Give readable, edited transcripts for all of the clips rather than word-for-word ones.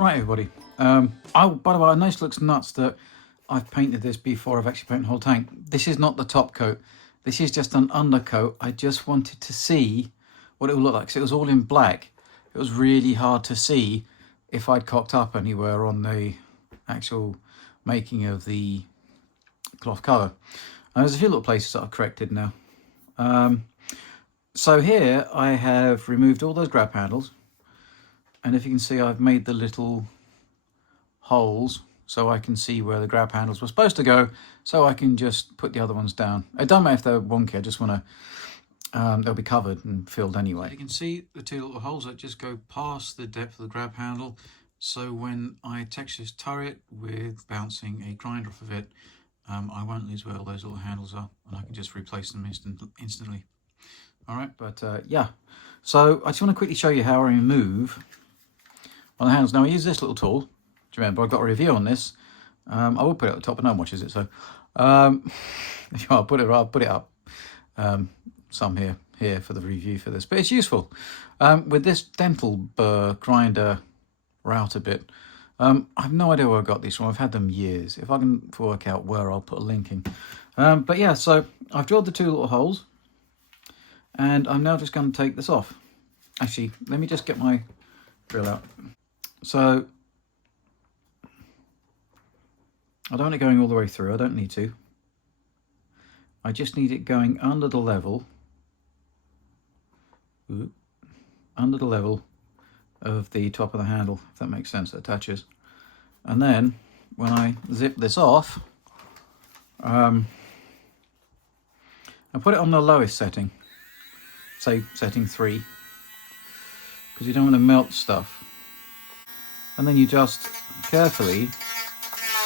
Right, everybody. By the way, I know it looks nuts that I've painted this before I've actually painted the whole tank. This is not the top coat. This is just an undercoat. I just wanted to see what it would look like, because it was all in black. It was really hard to see if I'd cocked up anywhere on the actual making of the cloth cover. And there's a few little places that I've corrected now. So here I have removed all those grab handles. And if you can see, I've made the little holes so I can see where the grab handles were supposed to go, so I can just put the other ones down. It doesn't matter if they're wonky, I just want to, they'll be covered and filled anyway. So you can see the two little holes that just go past the depth of the grab handle, so when I texture this turret with bouncing a grinder off of it, I won't lose where all those little handles are, and I can just replace them instantly. All right, but yeah. So I just want to quickly show you how I remove on the handles. Now I use this little tool. Do you remember I've got a review on this? I will put it at the top, but no one watches it, so I'll put it up. Some here for the review for this, but it's useful. With this Deatil grinder router bit, I have no idea where I got these from. I've had them years. If I can work out where, I'll put a link in. But yeah, so I've drilled the two little holes, and I'm now just going to take this off. Actually, let me just get my drill out. So I don't want it going all the way through. I don't need to. I just need it going under the level. Under the level of the top of the handle, if that makes sense, that attaches. And then when I zip this off, I put it on the lowest setting, say setting 3, because you don't want to melt stuff. And then you just carefully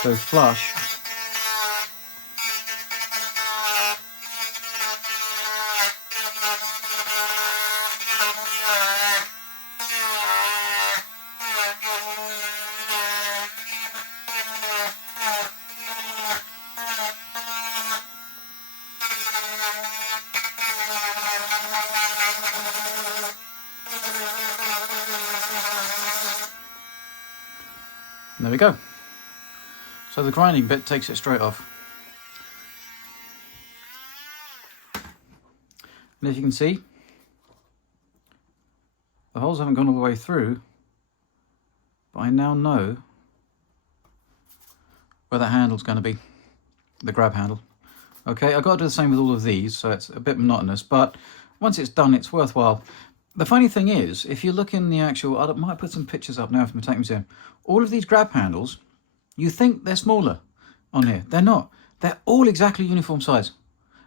go flush and there we go. So the grinding bit takes it straight off. And as you can see, the holes haven't gone all the way through, but I now know where the handle's going to be, the grab handle. Okay, I've got to do the same with all of these, so it's a bit monotonous, but once it's done, it's worthwhile. The funny thing is, if you look in the actual, I might put some pictures up now from the Tank Museum, all of these grab handles, you think they're smaller on here. They're not. They're all exactly uniform size.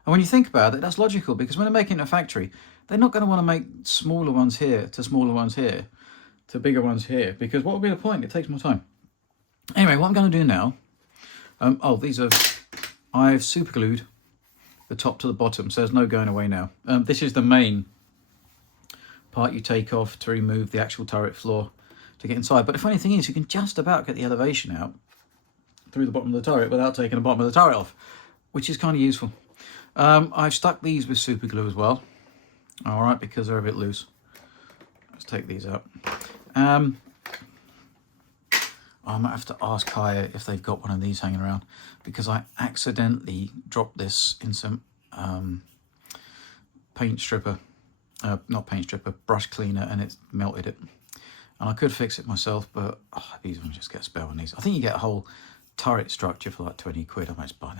And when you think about it, that's logical, because when they're making a factory, they're not going to want to make smaller ones here to smaller ones here to bigger ones here, because what would be the point? It takes more time. Anyway, what I'm going to do now, I've super glued the top to the bottom, so there's no going away now. This is the main part you take off to remove the actual turret floor to get inside. But the funny thing is, you can just about get the elevation out through the bottom of the turret without taking the bottom of the turret off, which is kind of useful. I've stuck these with super glue as well, all right, because they're a bit loose. Let's take these out. I might have to ask Haya if they've got one of these hanging around, because I accidentally dropped this in some brush cleaner, and it's melted it. And I could fix it myself, but these ones just get a spell on these. I think you get a whole turret structure for like 20 quid. I might just buy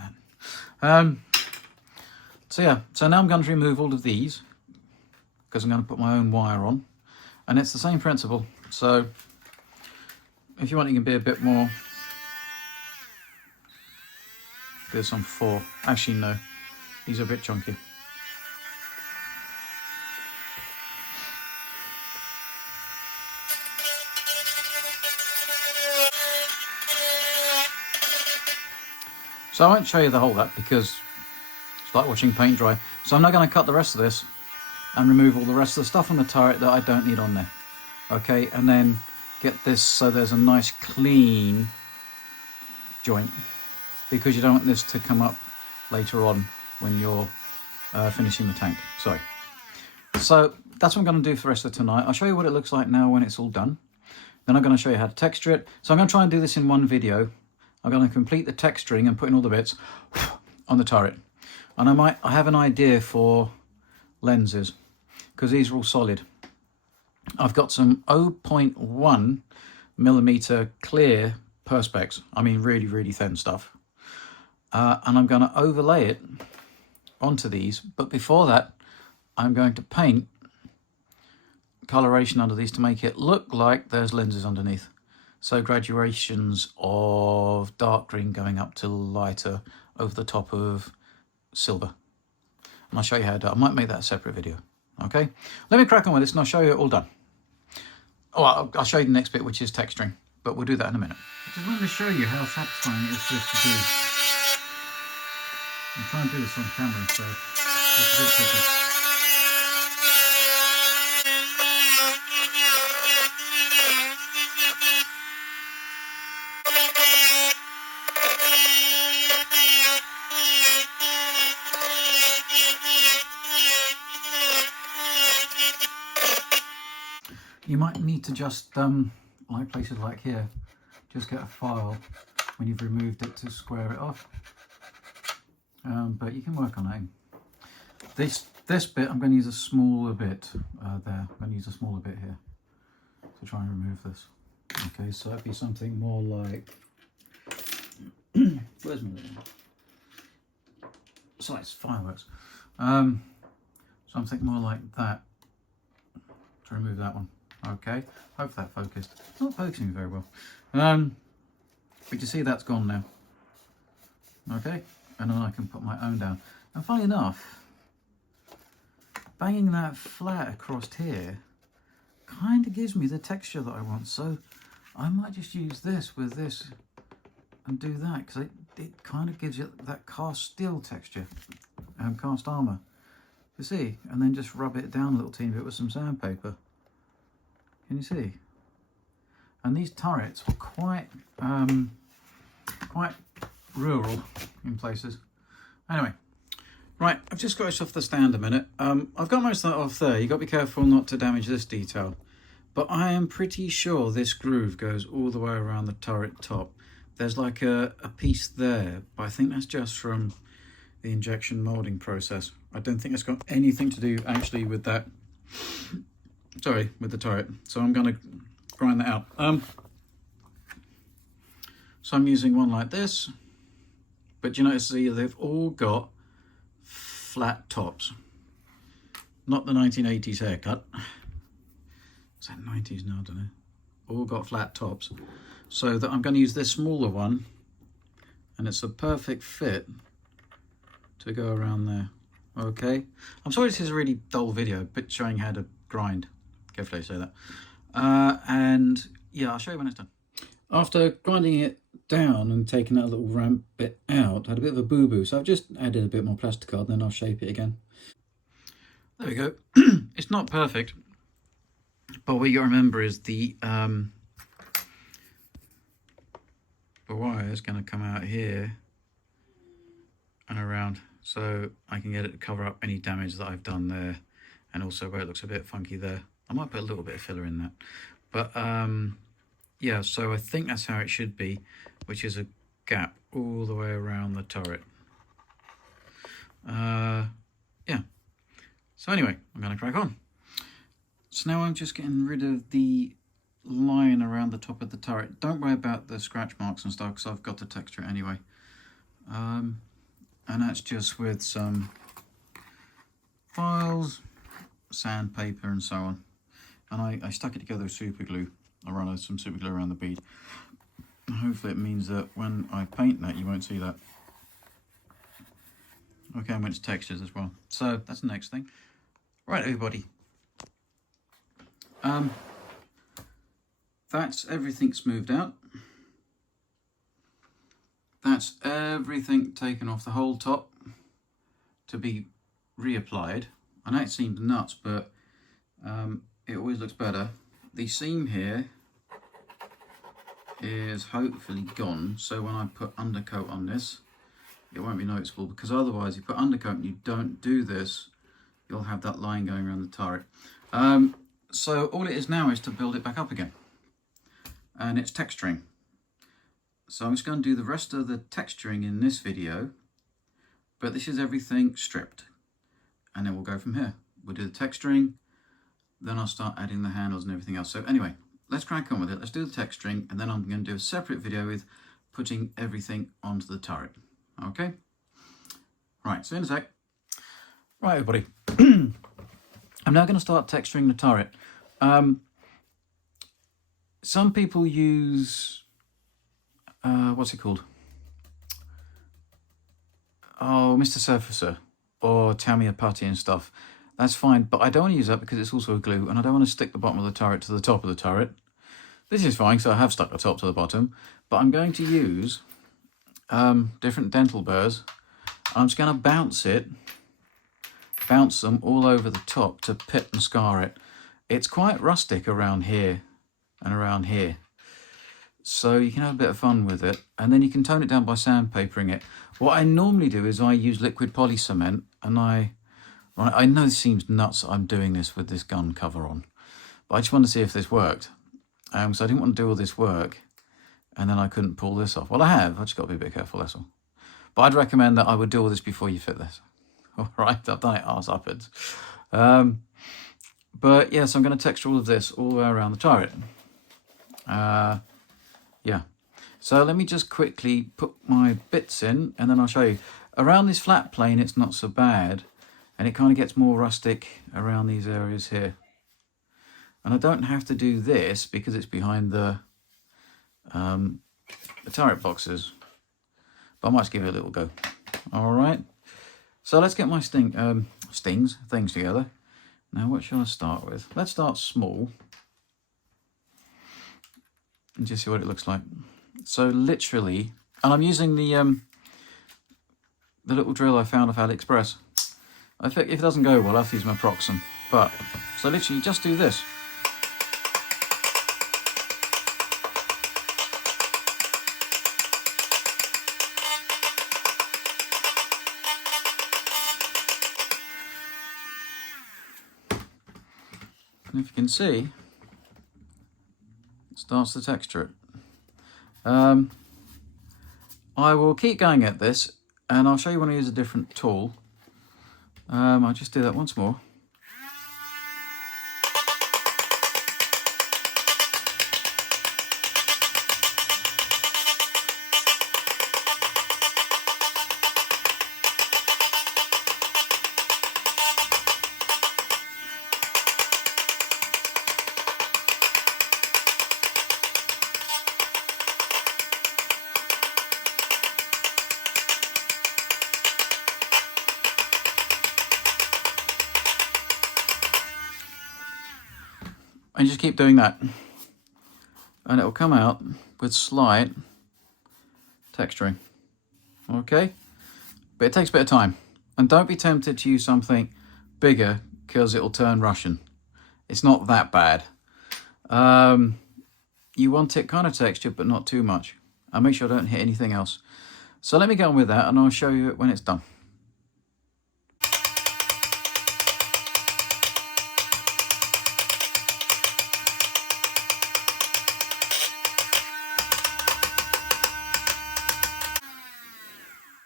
that. So yeah, so now I'm going to remove all of these, because I'm going to put my own wire on. And it's the same principle. So if you want, you can be a bit more. There's some 4. Actually, no. These are a bit chunky. So I won't show you the whole lot, because it's like watching paint dry. So I'm now going to cut the rest of this and remove all the rest of the stuff on the turret that I don't need on there. Okay, and then get this so there's a nice clean joint, because you don't want this to come up later on when you're finishing the tank. Sorry. So that's what I'm going to do for the rest of tonight. I'll show you what it looks like now when it's all done. Then I'm going to show you how to texture it. So I'm going to try and do this in one video. I'm going to complete the texturing and put in all the bits on the turret. And I have an idea for lenses, because these are all solid. I've got some 0.1 millimeter clear perspex. I mean really, really thin stuff. And I'm going to overlay it onto these. But before that, I'm going to paint coloration under these to make it look like there's lenses underneath. So graduations of dark green going up to lighter over the top of silver. And I'll show you how to do it. I might make that a separate video. Okay, let me crack on with this and I'll show you it all done. Oh, I'll show you the next bit, which is texturing, but we'll do that in a minute. I just wanted to show you how satisfying it is for this to do. I'm trying to do this on camera, so it's a bit tricky. You might need to just, like places like here, just get a file when you've removed it to square it off. But you can work on it. This bit, I'm going to use a smaller bit there. I'm going to use a smaller bit here to try and remove this. Okay, so it'd be something more like, where's my little size? Fireworks. Something more like that to remove that one. Okay, hope that focused. It's not focusing very well. But you see that's gone now. Okay, and then I can put my own down. And funny enough, banging that flat across here kind of gives me the texture that I want. So I might just use this with this and do that, because it kind of gives you that cast steel texture, cast armor. You see, and then just rub it down a little teeny bit with some sandpaper. Can you see? And these turrets were quite rural in places. Anyway, right, I've just got this off the stand a minute. I've got most of that off there. You've got to be careful not to damage this detail. But I am pretty sure this groove goes all the way around the turret top. There's like a piece there, but I think that's just from the injection molding process. I don't think it's got anything to do actually with that. Sorry, with the turret. So I'm going to grind that out. So I'm using one like this, but you notice they've all got flat tops. Not the 1980s haircut. Is that 90s now? I don't know. All got flat tops. So that I'm going to use this smaller one, and it's a perfect fit to go around there. Okay. I'm sorry this is a really dull video, but showing how to grind. Carefully say that. And yeah, I'll show you when it's done. After grinding it down and taking that little ramp bit out, I had a bit of a boo-boo, so I've just added a bit more plastic card, then I'll shape it again. There we go. It's not perfect, but what you got to remember is the wire is going to come out here and around, so I can get it to cover up any damage that I've done there, and also where it looks a bit funky there. I might put a little bit of filler in that, but yeah, so I think that's how it should be, which is a gap all the way around the turret. Yeah, so anyway, I'm going to crack on. So now I'm just getting rid of the line around the top of the turret. Don't worry about the scratch marks and stuff, because I've got the texture anyway. And that's just with some files, sandpaper and so on. And I stuck it together with super glue. I run some super glue around the bead. And hopefully it means that when I paint that, you won't see that. Okay, and when it's textures as well. So that's the next thing. Right, everybody. That's everything smoothed out. That's everything taken off the whole top to be reapplied. I know it seems nuts, but it always looks better. The seam here is hopefully gone, so when I put undercoat on this, it won't be noticeable, because otherwise, if you put undercoat and you don't do this, you'll have that line going around the turret. So all it is now is to build it back up again. and it's texturing. So I'm just going to do the rest of the texturing in this video, but this is everything stripped, and then we'll go from here. We'll do the texturing, then I'll start adding the handles and everything else. So anyway, let's crack on with it. Let's do the texturing, and then I'm going to do a separate video with putting everything onto the turret. Okay? Right, see you in a sec. Right, everybody. I'm now going to start texturing the turret. Some people use, what's it called? Oh, Mr. Surfacer or Tamiya Putty and stuff. That's fine, but I don't want to use that because it's also a glue, and I don't want to stick the bottom of the turret to the top of the turret. This is fine, so I have stuck the top to the bottom, but I'm going to use different dental burrs. I'm just going to bounce them all over the top to pit and scar it. It's quite rustic around here and around here, so you can have a bit of fun with it, and then you can tone it down by sandpapering it. What I normally do is I use liquid poly cement, and I know this seems nuts that I'm doing this with this gun cover on, but I just wanted to see if this worked. So I didn't want to do all this work and then I couldn't pull this off. Well, I have, I just got to be a bit careful, that's all. But I'd recommend that I would do all this before you fit this. All right, I've done it arse upwards. But yes, I'm going to texture all of this all the way around the turret. Yeah. So let me just quickly put my bits in, and then I'll show you. Around this flat plane, it's not so bad, and it kind of gets more rustic around these areas here. And I don't have to do this because it's behind the turret boxes, but I might just give it a little go. All right. So let's get my things together. Now, what shall I start with? Let's start small and just see what it looks like. So literally, and I'm using the little drill I found off AliExpress. I think if it doesn't go well, I'll have to use my Proxen. But, so literally just do this. And if you can see, it starts to texture it. I will keep going at this, and I'll show you when I use a different tool. I'll just do that once more. And just keep doing that, and it will come out with slight texturing. Okay, but it takes a bit of time, and don't be tempted to use something bigger because it'll turn Russian. It's not that bad. You want it kind of textured, but not too much. I'll make sure I don't hit anything else. So let me go on with that, and I'll show you it when it's done.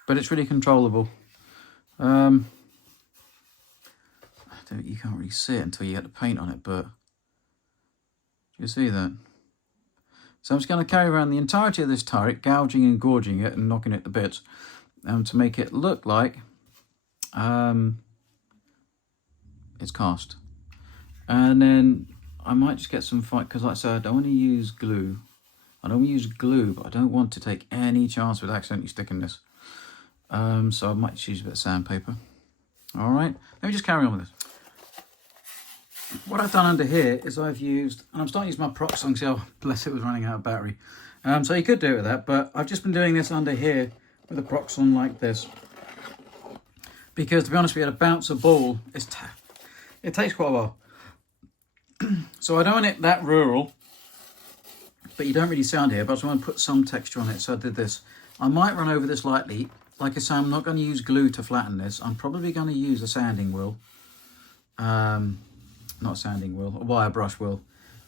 But it's really controllable. You can't really see it until you get the paint on it, but you see that? So I'm just going to carry around the entirety of this turret, gouging and gorging it and knocking it to bits, to make it look like it's cast. And then I might just get some fight, because like I said, I don't want to use glue. I don't want to use glue, but I don't want to take any chance with accidentally sticking this. So I might just use a bit of sandpaper. All right, let me just carry on with this. What I've done under here is I've used, and I'm starting to use my Proxen, see how bless it was running out of battery. So you could do it with that, but I've just been doing this under here with a Proxen like this. Because to be honest with you, to bounce a ball, it takes quite a while. So I don't want it that rural, but you don't really sound here, but I just want to put some texture on it, so I did this. I might run over this lightly. Like I say, I'm not going to use glue to flatten this. I'm probably going to use a sanding wheel. Not a sanding wheel, a wire brush wheel.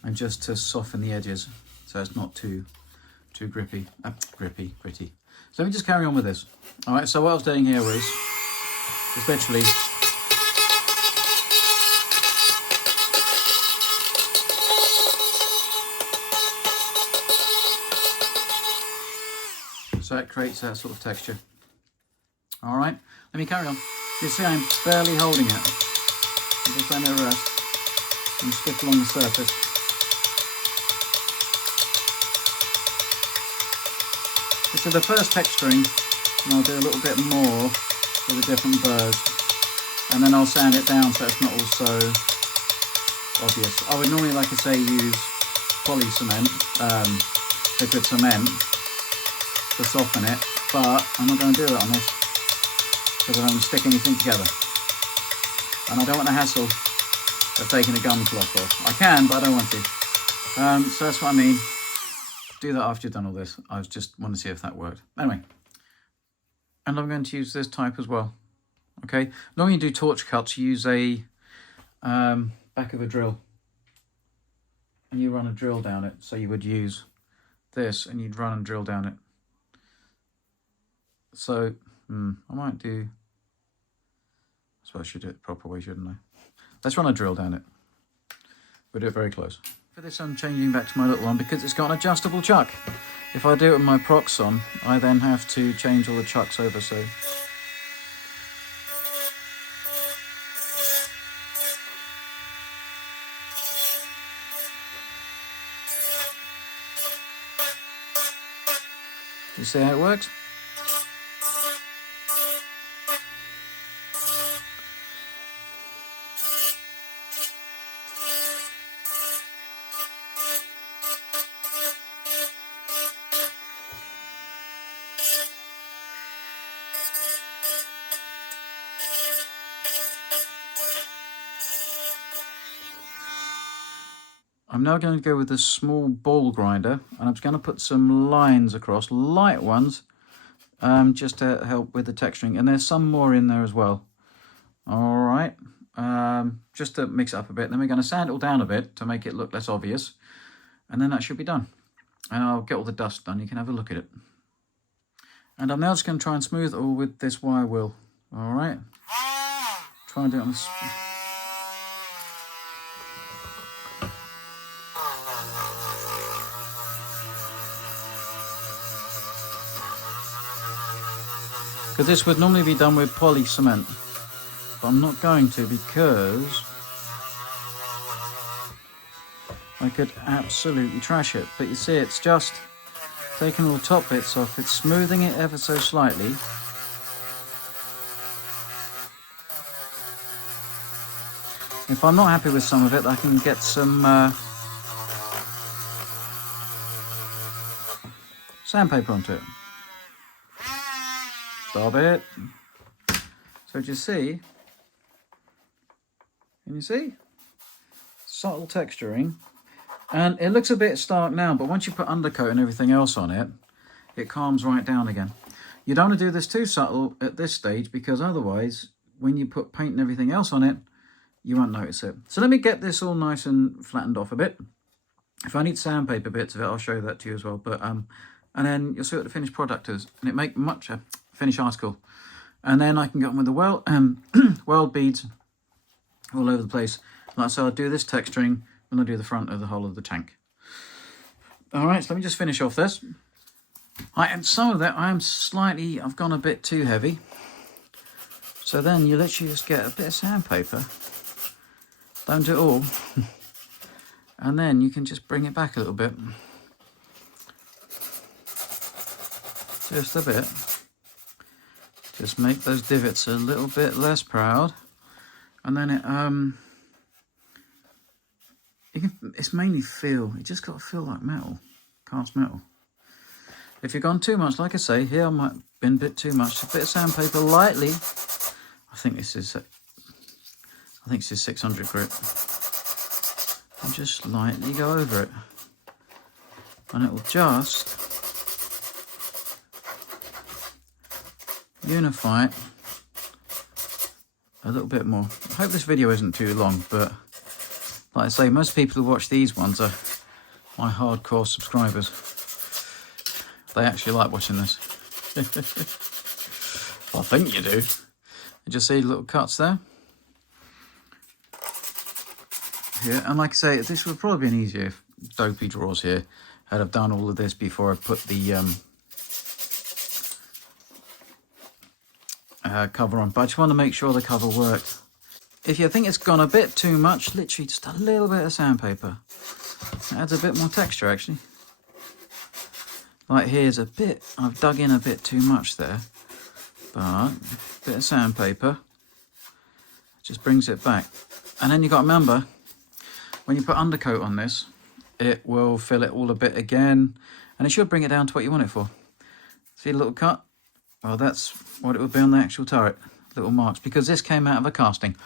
And just to soften the edges. so it's not too gritty. So let me just carry on with this. All right, so what I was doing here was just literally so it creates that sort of texture. All right, let me carry on. You see I'm barely holding it. Just let it rest and skip along the surface. This is the first texturing, and I'll do a little bit more with the different burrs, and then I'll sand it down so it's not all so obvious. I would normally, like I say, use poly cement, liquid cement, to soften it, but I'm not going to do it on this because I don't stick anything together, and I don't want the hassle of taking the gum cloth off. I can, but I don't want to. So that's what I mean. Do that after you've done all this. I just want to see if that worked. Anyway, and I'm going to use this type as well. Okay, normally you do torch cuts, you use a back of a drill, and you run a drill down it. So you would use this, and you'd run and drill down it. So I might do. I suppose I should do it the proper way, shouldn't I? Let's run a drill down it. We'll do it very close. For this, I'm changing back to my little one because it's got an adjustable chuck. If I do it with my procs on, I then have to change all the chucks over, so. You see how it works? I'm now going to go with a small ball grinder, and I'm just going to put some lines across, light ones, just to help with the texturing. And there's some more in there as well. All right, just to mix it up a bit. Then we're going to sand it all down a bit to make it look less obvious. And then that should be done. And I'll get all the dust done. You can have a look at it. And I'm now just going to try and smooth it all with this wire wheel. All right. Try and do it on this. Because this would normally be done with poly cement, but I'm not going to because I could absolutely trash it. But you see, it's just taking all the top bits off, it's smoothing it ever so slightly. If I'm not happy with some of it, I can get some sandpaper onto it. Stop it. So do you see? Can you see? Subtle texturing. And it looks a bit stark now, but once you put undercoat and everything else on it, it calms right down again. You don't want to do this too subtle at this stage, because otherwise, when you put paint and everything else on it, you won't notice it. So let me get this all nice and flattened off a bit. If I need sandpaper bits of it, I'll show that to you as well. But and then you'll see what the finished product is, and it make much a finished article. And then I can get on with the weld beads all over the place. Like so, I'll do this texturing, and I'll do the front of the whole of the tank. All right, so let me just finish off this. Right, and some of that I've gone a bit too heavy. So then you literally just get a bit of sandpaper. Don't do it all. And then you can just bring it back a little bit. Just a bit. Just make those divots a little bit less proud. And then it's mainly feel. You just got to feel like metal, cast metal. If you've gone too much, like I say, here I might have been a bit too much. A bit of sandpaper lightly. I think this is 600 grit. And just lightly go over it. And it will just unify it a little bit more. I hope this video isn't too long, but like I say, most people who watch these ones are my hardcore subscribers. They actually like watching this. I think you do. You just see little cuts there. Here, and like I say, this would probably been easier if Dopey Draws here had have done all of this before I put the cover on. But I just want to make sure the cover worked. If you think it's gone a bit too much, literally just a little bit of sandpaper. It adds a bit more texture actually. Like here's a bit, I've dug in a bit too much there. But a bit of sandpaper just brings it back. And then you've got to remember, when you put undercoat on this, it will fill it all a bit again, and it should bring it down to what you want it for. See the little cut? Well, that's what it would be on the actual turret, little marks, because this came out of a casting.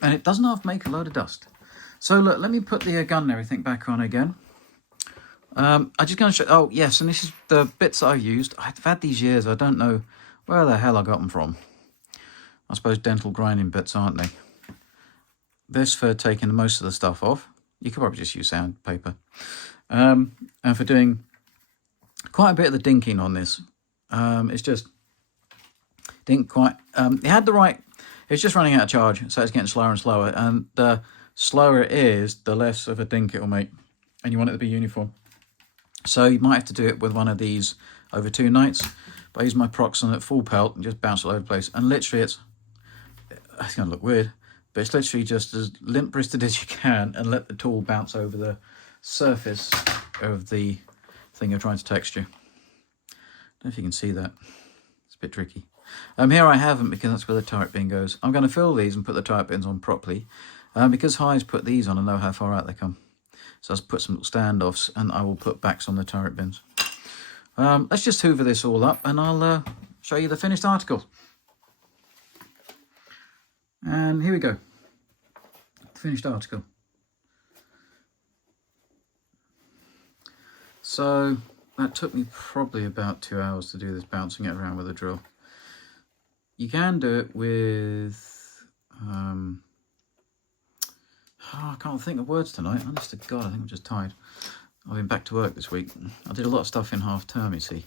And it doesn't have to make a load of dust. So look, let me put the gun and everything back on again. I'm just going to show, oh yes, and this is the bits that I've used. I've had these years, I don't know where the hell I got them from. I suppose dental grinding bits, aren't they? This for taking most of the stuff off. You could probably just use sandpaper. And for doing quite a bit of the dinking on this. It's just didn't quite... it had the right... It's just running out of charge, so it's getting slower and slower. And the slower it is, the less of a dink it will make. And you want it to be uniform. So you might have to do it with one of these over 2 nights. But I use my Proxon at full pelt and just bounce it all over the place. And literally it's going to look weird. But it's literally just as limp-wristed as you can and let the tool bounce over the surface of the thing you're trying to texture. I don't know if you can see that. It's a bit tricky. Here I haven't, because that's where the turret bin goes. I'm going to fill these and put the turret bins on properly. Because Haya's put these on, I know how far out they come. So I'll put some little standoffs and I will put backs on the turret bins. Let's just hoover this all up and I'll show you the finished article. And here we go, finished article. So that took me probably about 2 hours to do this, bouncing it around with a drill. You can do it with, oh, I can't think of words tonight. Honest to God, I think I'm just tired. I've been back to work this week. I did a lot of stuff in half term, you see.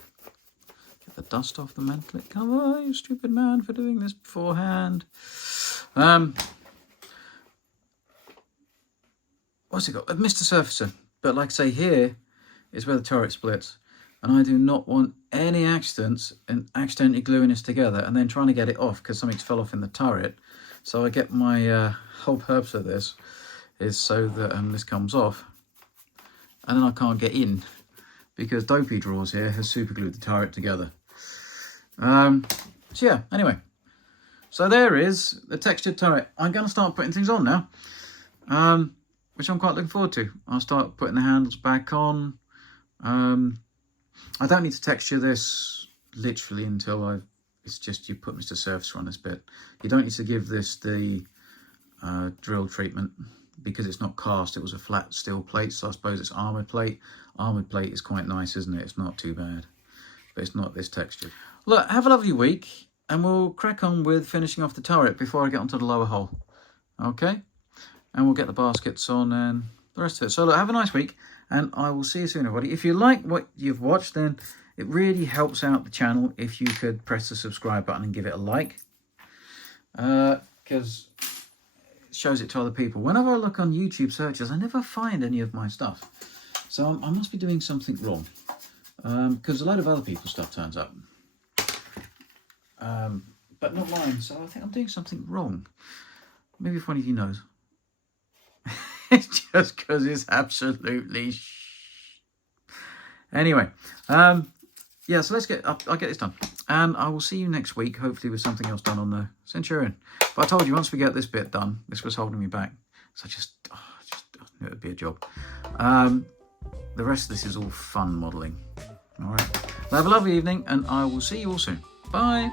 Get the dust off the mantle. Come on, you stupid man, for doing this beforehand. What's it got? Mr. Surfacer. But like I say, here is where the turret splits. And I do not want any accidents and accidentally gluing this together and then trying to get it off because something's fell off in the turret. So I get my whole purpose of this is so that this comes off. And then I can't get in because Dopey Draws here has super glued the turret together. So yeah, anyway. So there is the textured turret. I'm going to start putting things on now, which I'm quite looking forward to. I'll start putting the handles back on. I don't need to texture this literally until it's just you put Mr. Surfacer on this bit. You don't need to give this the drill treatment because it's not cast. It was a flat steel plate, so I suppose it's armoured plate. Armoured plate is quite nice, isn't it? It's not too bad, but it's not this texture. Look, have a lovely week. And we'll crack on with finishing off the turret before I get onto the lower hull. Okay? And we'll get the baskets on and the rest of it. So look, have a nice week. And I will see you soon, everybody. If you like what you've watched, then it really helps out the channel if you could press the subscribe button and give it a like. Because it shows it to other people. Whenever I look on YouTube searches, I never find any of my stuff. So I must be doing something wrong. Because a load of other people's stuff turns up. But not mine, so I think I'm doing something wrong. Maybe if one of you knows. It's just because it's absolutely Anyway, yeah, so let's I'll get this done. And I will see you next week, hopefully with something else done on the Centurion. But I told you, once we get this bit done, this was holding me back. So I just knew it would be a job. The rest of this is all fun modelling. All right. Well, have a lovely evening, and I will see you all soon. Bye.